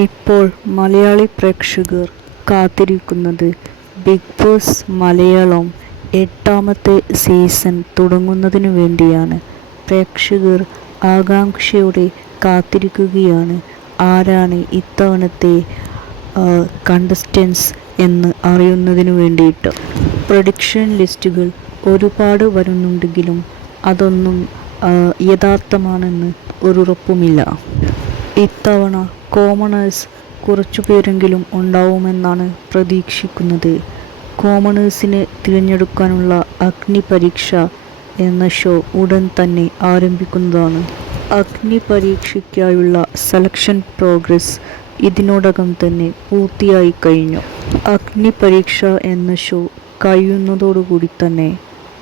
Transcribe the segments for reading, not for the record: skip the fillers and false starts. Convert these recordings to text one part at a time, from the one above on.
ഇപ്പോൾ മലയാളി പ്രേക്ഷകർ കാത്തിരിക്കുന്നത് ബിഗ് ബോസ് മലയാളം 8ാമത്തെ സീസൺ തുടങ്ങുന്നതിനു വേണ്ടിയാണ്. പ്രേക്ഷകർ ആകാംക്ഷയോടെ കാത്തിരിക്കുകയാണ്. ആരാണ് ഇത്തവണത്തെ കണ്ടസ്റ്റൻസ് എന്ന് അറിയുന്നതിനു വേണ്ടിയിട്ട്. പ്രഡിക്ഷൻ ലിസ്റ്റുകൾ ഒരുപാട് വരുന്നുണ്ടെങ്കിലും അതൊന്നും യഥാർത്ഥമാണെന്ന് ഒരുറപ്പുമില്ല. ഇത്തവണ കോമണേഴ്സ് കുറച്ചുപേരെങ്കിലും ഉണ്ടാവുമെന്നാണ് പ്രതീക്ഷിക്കുന്നത്. കോമണേഴ്സിനെ തിരഞ്ഞെടുക്കാനുള്ള അഗ്നിപരീക്ഷ എന്ന ഷോ ഉടൻ തന്നെ ആരംഭിക്കുന്നതാണ്. അഗ്നിപരീക്ഷയ്ക്കായുള്ള സെലക്ഷൻ പ്രോഗ്രസ് ഇതിനോടകം തന്നെ പൂർത്തിയായി കഴിഞ്ഞു. അഗ്നിപരീക്ഷ എന്ന ഷോ കഴിയുന്നതോടുകൂടി തന്നെ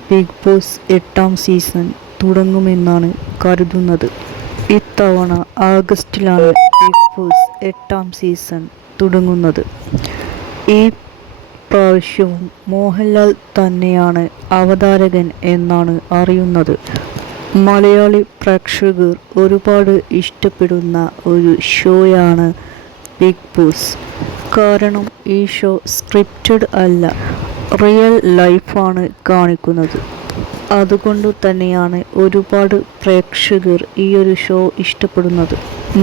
ബിഗ് ബോസ് 8ാം സീസൺ തുടങ്ങുമെന്നാണ് കരുതുന്നത്. ഇത്തവണ ആഗസ്റ്റിലാണ് ബിഗ് ബോസ് 8ാം സീസൺ തുടങ്ങുന്നത്. ഈ പ്രാവശ്യവും മോഹൻലാൽ തന്നെയാണ് അവതാരകൻ എന്നാണ് അറിയുന്നത്. മലയാളി പ്രേക്ഷകർ ഒരുപാട് ഇഷ്ടപ്പെടുന്ന ഒരു ഷോയാണ് ബിഗ് ബോസ്. കാരണം ഈ ഷോ സ്ക്രിപ്റ്റഡ് അല്ല, റിയൽ ലൈഫാണ് കാണിക്കുന്നത്. അതുകൊണ്ടു തന്നെയാണ് ഒരുപാട് പ്രേക്ഷകർ ഈ ഒരു ഷോ ഇഷ്ടപ്പെടുന്നത്.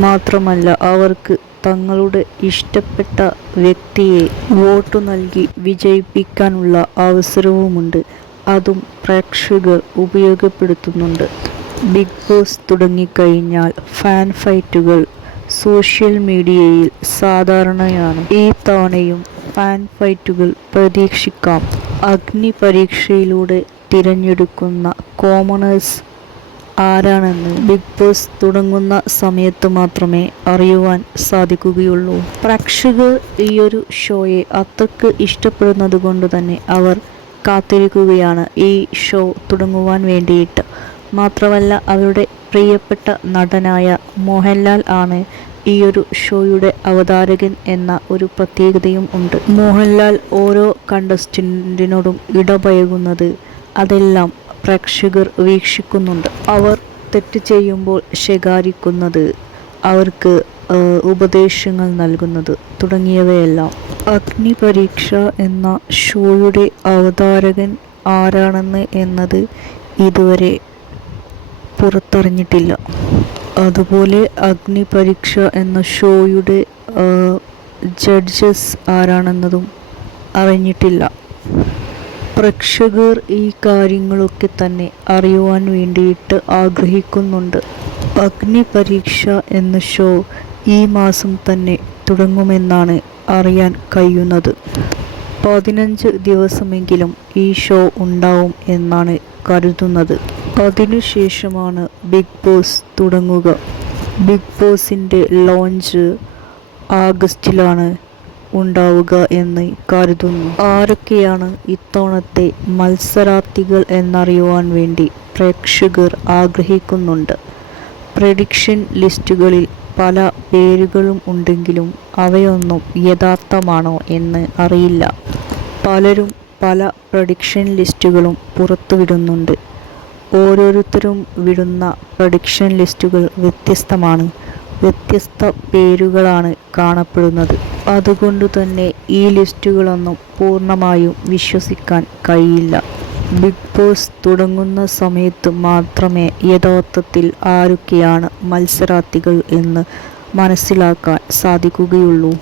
മാത്രമല്ല അവർക്ക് തങ്ങളുടെ ഇഷ്ടപ്പെട്ട വ്യക്തിയെ വോട്ടു നൽകി വിജയിപ്പിക്കാനുള്ള അവസരവുമുണ്ട്. അതും പ്രേക്ഷകർ ഉപയോഗപ്പെടുത്തുന്നുണ്ട്. ബിഗ് ബോസ് തുടങ്ങിക്കഴിഞ്ഞാൽ ഫാൻ ഫൈറ്റുകൾ സോഷ്യൽ മീഡിയയിൽ സാധാരണയാണ്. ഈ തവണയും ഫാൻ ഫൈറ്റുകൾ പ്രതീക്ഷിക്കാം. അഗ്നിപരീക്ഷയിലൂടെ തിരഞ്ഞെടുക്കുന്ന കോമണേഴ്സ് ആരാണെന്ന് ബിഗ് ബോസ് തുടങ്ങുന്ന സമയത്ത് മാത്രമേ അറിയുവാൻ സാധിക്കുകയുള്ളൂ. പ്രേക്ഷകർ ഈയൊരു ഷോയെ അത്രയ്ക്ക് ഇഷ്ടപ്പെടുന്നത് കൊണ്ട് തന്നെ അവർ കാത്തിരിക്കുകയാണ് ഈ ഷോ തുടങ്ങുവാൻ വേണ്ടിയിട്ട്. മാത്രമല്ല അവരുടെ പ്രിയപ്പെട്ട നടനായ മോഹൻലാൽ ആണ് ഈയൊരു ഷോയുടെ അവതാരകൻ എന്ന ഒരു പ്രത്യേകതയും ഉണ്ട്. മോഹൻലാൽ ഓരോ കണ്ടസ്റ്റൻറ്റിനോടും ഇടപഴകുന്നത് അതെല്ലാം പ്രേക്ഷകർ വീക്ഷിക്കുന്നുണ്ട്. അവർ തെറ്റ് ചെയ്യുമ്പോൾ ശകാരിക്കുന്നത്, അവർക്ക് ഉപദേശങ്ങൾ നൽകുന്നത് തുടങ്ങിയവയെല്ലാം. അഗ്നിപരീക്ഷ എന്ന ഷോയുടെ അവതാരകൻ ആരാണെന്ന് എന്നത് ഇതുവരെ പുറത്തറിഞ്ഞിട്ടില്ല. അതുപോലെ അഗ്നിപരീക്ഷ എന്ന ഷോയുടെ ജഡ്ജസ് ആരാണെന്നതും അറിഞ്ഞിട്ടില്ല. പ്രേക്ഷകർ ഈ കാര്യങ്ങളൊക്കെ തന്നെ അറിയുവാൻ വേണ്ടിയിട്ട് ആഗ്രഹിക്കുന്നുണ്ട്. അഗ്നിപരീക്ഷ എന്ന ഷോ ഈ മാസം തന്നെ തുടങ്ങുമെന്നാണ് അറിയാൻ കഴിയുന്നത്. 15 ദിവസമെങ്കിലും ഈ ഷോ ഉണ്ടാവും എന്നാണ് കരുതുന്നത്. അതിനുശേഷമാണ് ബിഗ് ബോസ് തുടങ്ങുക. ബിഗ് ബോസിൻ്റെ ലോഞ്ച് ആഗസ്റ്റിലാണ് ഉണ്ടാവുക എന്ന് കരുതുന്നു. ആരൊക്കെയാണ് ഇത്തവണത്തെ മത്സരാർത്ഥികൾ എന്നറിയുവാൻ വേണ്ടി പ്രേക്ഷകർ ആഗ്രഹിക്കുന്നുണ്ട്. പ്രഡിക്ഷൻ ലിസ്റ്റുകളിൽ പല പേരുകളും ഉണ്ടെങ്കിലും അവയൊന്നും യഥാർത്ഥമാണോ എന്ന് അറിയില്ല. പലരും പല പ്രഡിക്ഷൻ ലിസ്റ്റുകളും പുറത്തുവിടുന്നുണ്ട്. ഓരോരുത്തരും വിടുന്ന പ്രഡിക്ഷൻ ലിസ്റ്റുകൾ വ്യത്യസ്തമാണ്. വ്യത്യസ്ത പേരുകളാണ് കാണപ്പെടുന്നത്. അതുകൊണ്ടു തന്നെ ഈ ലിസ്റ്റുകളൊന്നും പൂർണ്ണമായും വിശ്വസിക്കാൻ കഴിയില്ല. ബിഗ് ബോസ് തുടങ്ങുന്ന സമയത്ത് മാത്രമേ യഥാർത്ഥത്തിൽ ആരൊക്കെയാണ് മത്സരാർത്ഥികൾ എന്ന് മനസ്സിലാക്കാൻ സാധിക്കുകയുള്ളൂ.